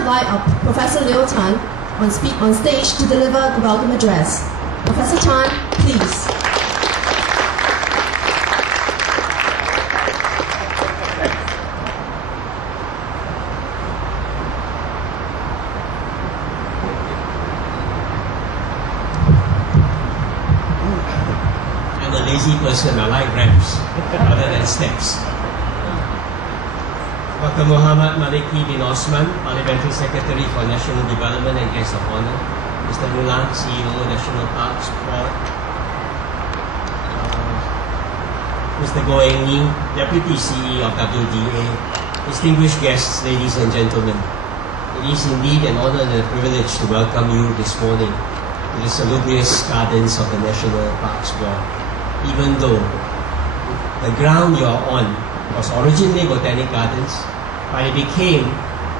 invite our Professor Liu Tan on stage to deliver the welcome address. Professor Tan, please. I'm a lazy person, I like ramps rather than steps. Dr. Muhammad Maliki bin Osman, Parliamentary Secretary for National Development and Guest of Honor. Mr. Nulang, CEO, National Parks Board. Mr. Goh Eng Ning, Deputy CEO of WDA. Distinguished guests, ladies and gentlemen. It is indeed an honor and a privilege to welcome you this morning to the salubrious gardens of the National Parks Board. Even though the ground you are on was originally Botanic Gardens, but it became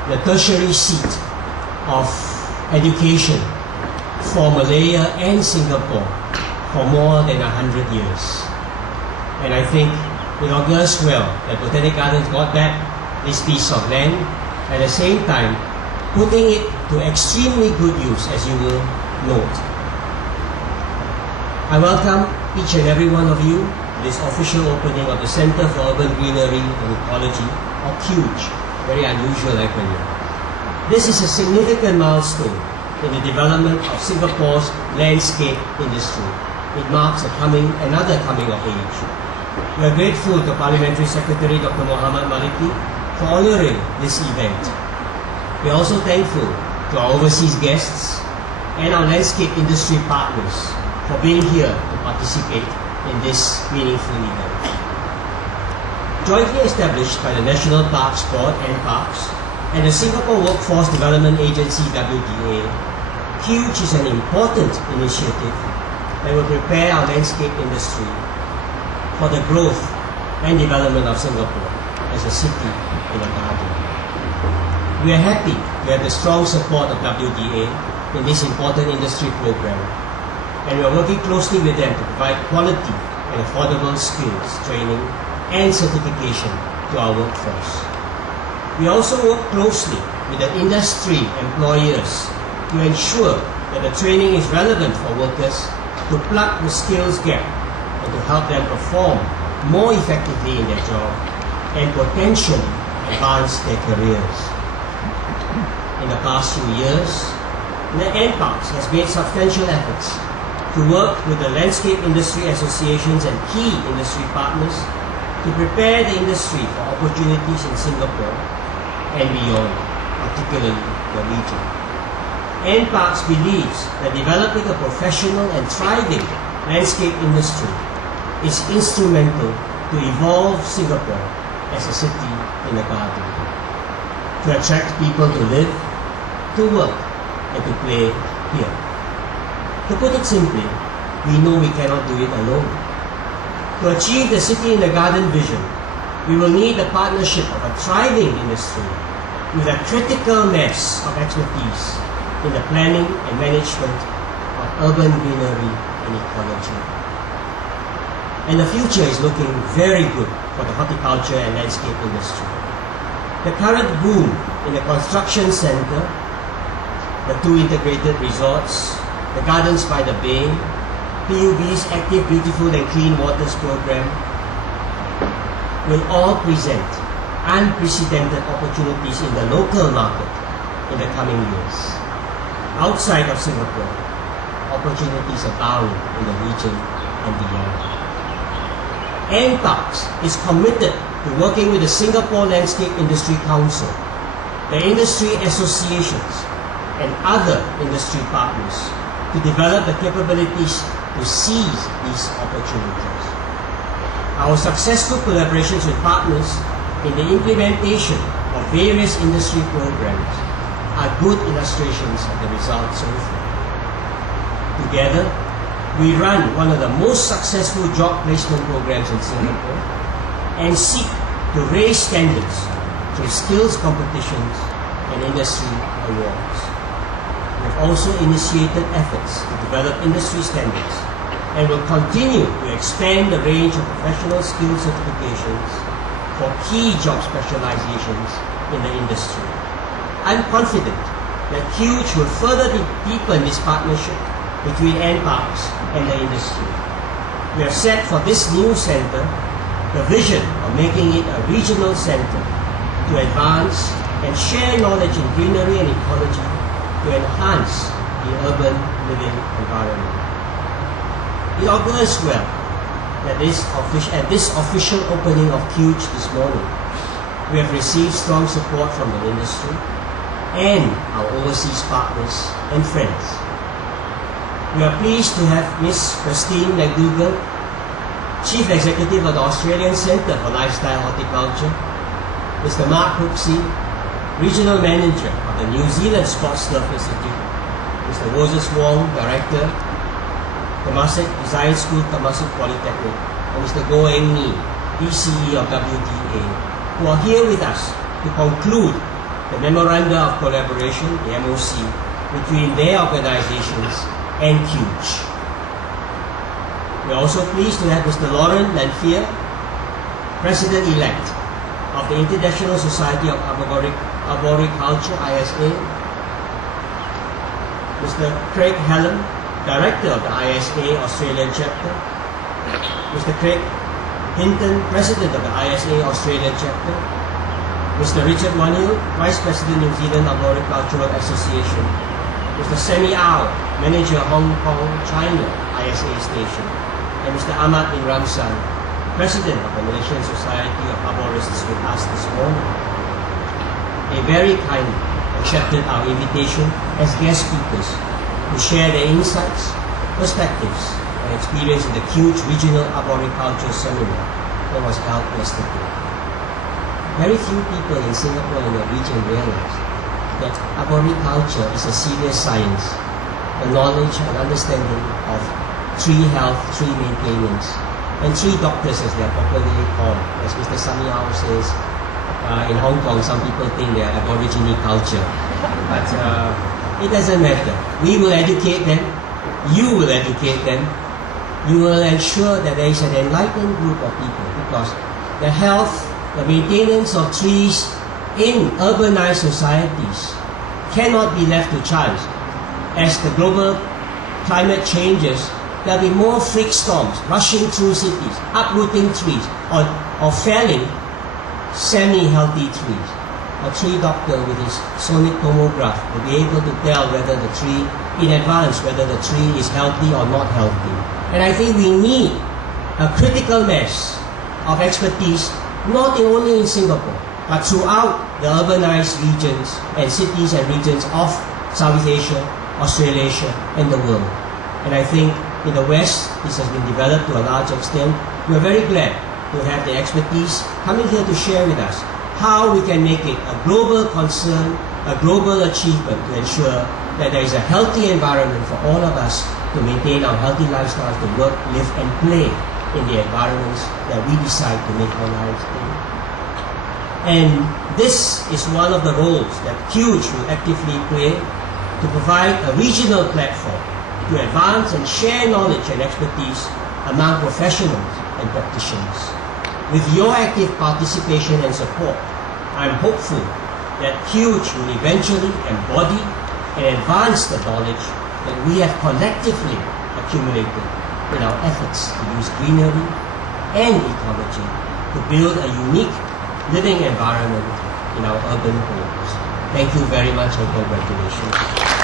the tertiary seat of education for Malaya and Singapore for more than 100 years. And I think it augurs well that Botanic Gardens got back this piece of land, at the same time putting it to extremely good use, as you will note. I welcome each and every one of you this official opening of the Center for Urban Greenery and Ecology, or CUGE, very unusual acronym. This is a significant milestone in the development of Singapore's landscape industry. It marks another coming of age. We are grateful to Parliamentary Secretary Dr. Muhammad Maliki for honouring this event. We are also thankful to our overseas guests and our landscape industry partners for being here to participate in this meaningful event. Jointly established by the National Parks Board and Parks and the Singapore Workforce Development Agency WDA, CUGE is an important initiative that will prepare our landscape industry for the growth and development of Singapore as a city in a garden. We are happy to have the strong support of WDA in this important industry program, and we are working closely with them to provide quality and affordable skills, training and certification to our workforce. We also work closely with the industry employers to ensure that the training is relevant for workers, to plug the skills gap and to help them perform more effectively in their job and potentially advance their careers. In the past few years, the NParks has made substantial efforts to work with the landscape industry associations and key industry partners to prepare the industry for opportunities in Singapore and beyond, particularly the region. NParks believes that developing a professional and thriving landscape industry is instrumental to evolve Singapore as a city in a garden, to attract people to live, to work, and to play here. To put it simply, we know we cannot do it alone. To achieve the city in a garden vision, we will need the partnership of a thriving industry with a critical mass of expertise in the planning and management of urban greenery and ecology. And the future is looking very good for the horticulture and landscape industry. The current boom in the construction center, the 2 integrated resorts, the Gardens by the Bay, PUB's Active, Beautiful and Clean Waters program will all present unprecedented opportunities in the local market in the coming years. Outside of Singapore, opportunities abound in the region and beyond. NParks is committed to working with the Singapore Landscape Industry Council, the industry associations and other industry partners to develop the capabilities to seize these opportunities. Our successful collaborations with partners in the implementation of various industry programs are good illustrations of the results so far. Together, we run one of the most successful job placement programs in Singapore and seek to raise standards through skills competitions and industry awards. We have also initiated efforts to develop industry standards and will continue to expand the range of professional skill certifications for key job specializations in the industry. I'm confident that CUGE will further deepen this partnership between NParks and the industry. We have set for this new center the vision of making it a regional center to advance and share knowledge in greenery and ecology to enhance the urban living environment. It augurs well that at this official opening of CUGE this morning, we have received strong support from the industry and our overseas partners and friends. We are pleased to have Ms. Christine McDougall, Chief Executive of the Australian Centre for Lifestyle Horticulture, Mr. Mark Hooksey, Regional Manager of the New Zealand Sports Turf Institute, Mr. Moses Wong, Director, Temasek Design School, Temasek Polytechnic, and Mr. Goh Eng Nee, DCE of WDA, who are here with us to conclude the Memoranda of Collaboration, the MOC, between their organizations and CUGE. We are also pleased to have Mr. Laurent Lanfear, President-elect of the International Society of Arboriculture, ISA, Mr. Craig Hallam, Director of the ISA Australian Chapter, Mr. Craig Hinton, President of the ISA Australian Chapter, Mr. Richard Wanil, Vice President, New Zealand Arboricultural Association, Mr. Semi Ao, Manager, Hong Kong, China ISA Station, and Mr. Ahmad bin Ramsan, President of the Malaysian Society of Arborists, with us this morning. They very kindly accepted our invitation as guest speakers to share their insights, perspectives, and experience in the CUGE Regional Arboriculture Seminar that was held yesterday. Very few people in Singapore and the region realize that arboriculture is a serious science, the knowledge and understanding of tree health, tree maintenance, and tree doctors as they are popularly called. As Mr. Samiao says, in Hong Kong some people think they are Aborigine culture. But it doesn't matter. We will educate them, you will educate them, you will ensure that there is an enlightened group of people, because the health, the maintenance of trees in urbanized societies cannot be left to chance. As the global climate changes, there will be more freak storms rushing through cities, uprooting trees, or felling semi-healthy trees. A tree doctor with his sonic tomograph will be able to tell whether the tree, in advance, whether the tree is healthy or not healthy. And I think we need a critical mass of expertise, not only in Singapore, but throughout the urbanized regions and cities and regions of Southeast Asia, Australasia, and the world. And I think in the West, this has been developed to a large extent. We are very glad to have the expertise coming here to share with us how we can make it a global concern, a global achievement to ensure that there is a healthy environment for all of us to maintain our healthy lifestyles, to work, live, and play in the environments that we decide to make our lives in. And this is one of the roles that CUGE will actively play to provide a regional platform to advance and share knowledge and expertise among professionals and practitioners. With your active participation and support, I'm hopeful that CUGE will eventually embody and advance the knowledge that we have collectively accumulated in our efforts to use greenery and ecology to build a unique living environment in our urban homes. Thank you very much and congratulations.